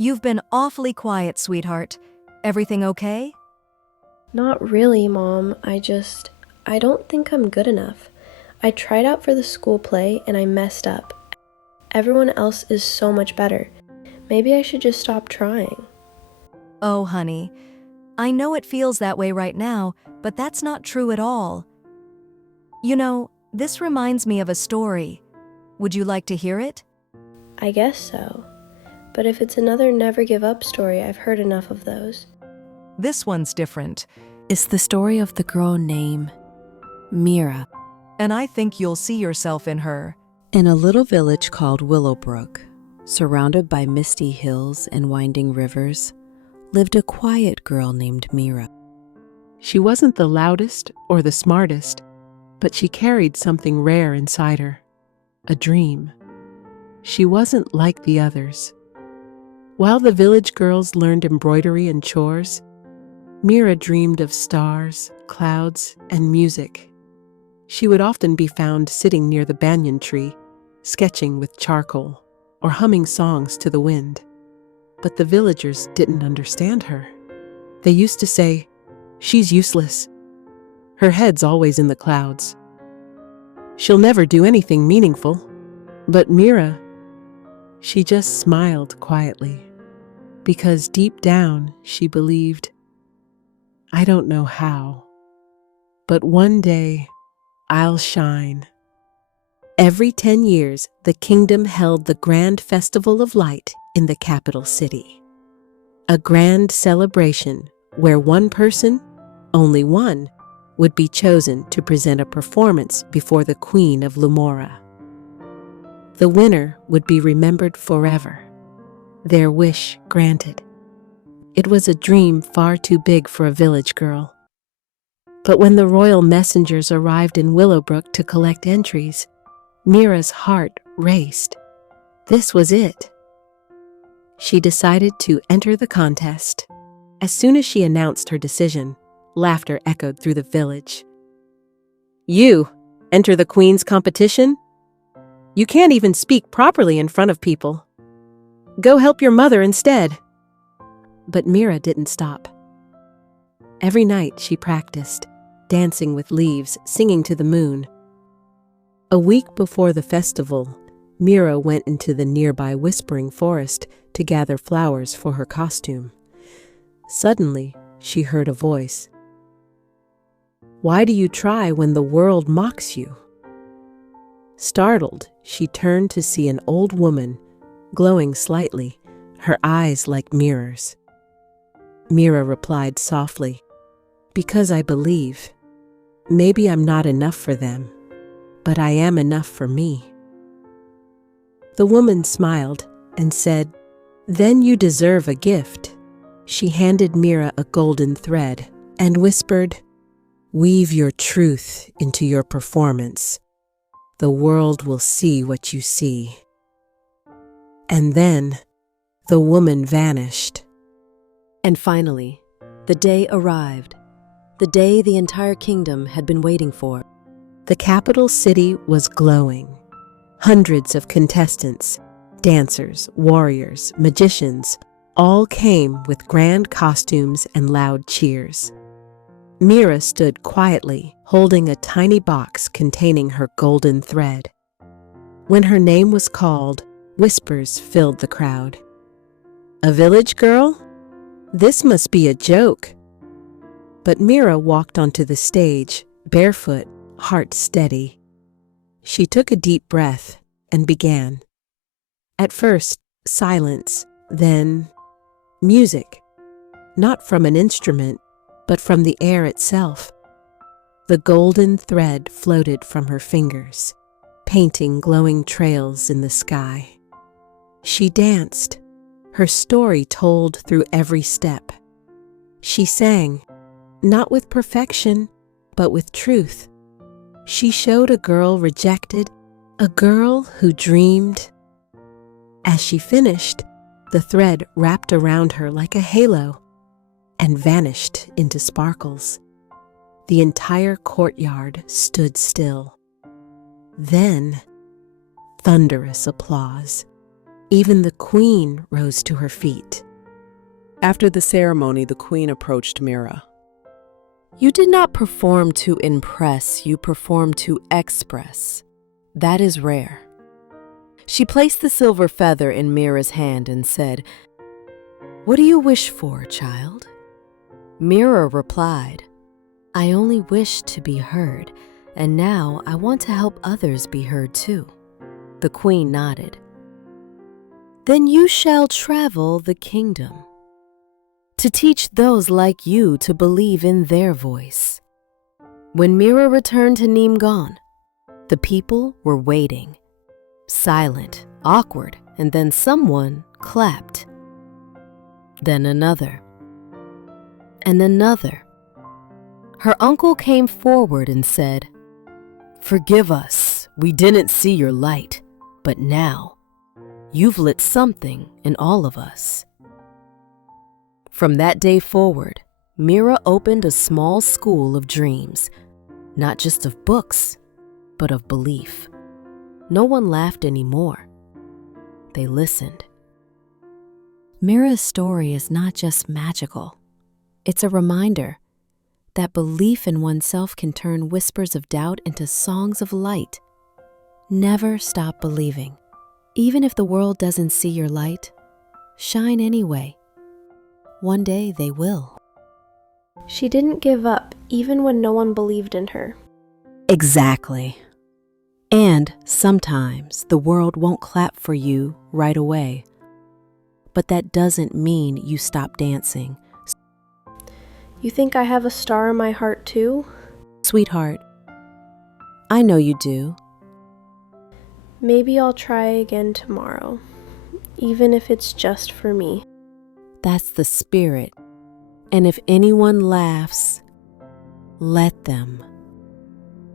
You've been awfully quiet, sweetheart. Everything okay? Not really, Mom. I don't think I'm good enough. I tried out for the school play and I messed up. Everyone else is so much better. Maybe I should just stop trying. Oh, honey. I know it feels that way right now, but that's not true at all. You know, this reminds me of a story. Would you like to hear it? I guess so. But if it's another never give up story, I've heard enough of those. This one's different, It's the story of the girl named Meera. and I think you'll see yourself in her. In a little village called Willowbrook, surrounded by misty hills and winding rivers, lived a quiet girl named Meera. She wasn't the loudest or the smartest, but she carried something rare inside her, a dream. She wasn't like the others. While the village girls learned embroidery and chores, Meera dreamed of stars, clouds, and music. She would often be found sitting near the banyan tree, sketching with charcoal or humming songs to the wind. But the villagers didn't understand her. They used to say, "She's useless. Her head's always in the clouds. She'll never do anything meaningful." But Meera, she just smiled quietly, because deep down she believed, I don't know how, but one day I'll shine. Every 10 years, the kingdom held the Grand Festival of Light in the capital city. A grand celebration where one person, only one, would be chosen to present a performance before the Queen of Lumora. The winner would be remembered forever, their wish granted. It was a dream far too big for a village girl. But when the royal messengers arrived in Willowbrook to collect entries, Meera's heart raced. This was it. She decided to enter the contest. As soon as she announced her decision, laughter echoed through the village. "You enter the Queen's competition? You can't even speak properly in front of people. Go help your mother instead." But Meera didn't stop. Every night she practiced, dancing with leaves, singing to the moon. A week before the festival, Meera went into the nearby whispering forest to gather flowers for her costume. Suddenly, she heard a voice. "Why do you try when the world mocks you?" Startled, she turned to see an old woman, glowing slightly, her eyes like mirrors. Meera replied softly, "Because I believe. Maybe I'm not enough for them, but I am enough for me." The woman smiled and said, "Then you deserve a gift." She handed Meera a golden thread and whispered, "Weave your truth into your performance. The world will see what you see." And then the woman vanished. And finally, the day arrived, the day the entire kingdom had been waiting for. The capital city was glowing. Hundreds of contestants, dancers, warriors, magicians, all came with grand costumes and loud cheers. Meera stood quietly, holding a tiny box containing her golden thread. When her name was called, whispers filled the crowd. "A village girl? This must be a joke." But Meera walked onto the stage, barefoot, heart steady. She took a deep breath and began. At first, silence, then music. Not from an instrument, but from the air itself. The golden thread floated from her fingers, painting glowing trails in the sky. She danced, her story told through every step. She sang, not with perfection, but with truth. She showed a girl rejected, a girl who dreamed. As she finished, the thread wrapped around her like a halo and vanished into sparkles. The entire courtyard stood still. Then, thunderous applause. Even the queen rose to her feet. After the ceremony, the queen approached Meera. You did not perform to impress, you performed to express. That is rare. She placed the silver feather in Meera's hand and said, "What do you wish for, child?" Meera replied, "I only wish to be heard, and now I want to help others be heard too." The queen nodded. "Then you shall travel the kingdom to teach those like you to believe in their voice." When Meera returned to Neemgon, the people were waiting, silent, awkward, and then someone clapped. Then another. And another. Her uncle came forward and said, "Forgive us, we didn't see your light, but now you've lit something in all of us." From that day forward, Meera opened a small school of dreams, not just of books, but of belief. No one laughed anymore. They listened. Meera's story is not just magical. It's a reminder that belief in oneself can turn whispers of doubt into songs of light. Never stop believing. Even if the world doesn't see your light, shine anyway. One day they will. She didn't give up even when no one believed in her. Exactly. And sometimes the world won't clap for you right away. But that doesn't mean you stop dancing. You think I have a star in my heart too? Sweetheart, I know you do. Maybe I'll try again tomorrow, even if it's just for me. That's the spirit. And if anyone laughs, let them.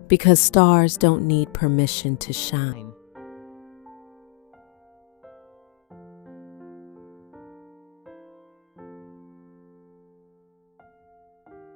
Because stars don't need permission to shine.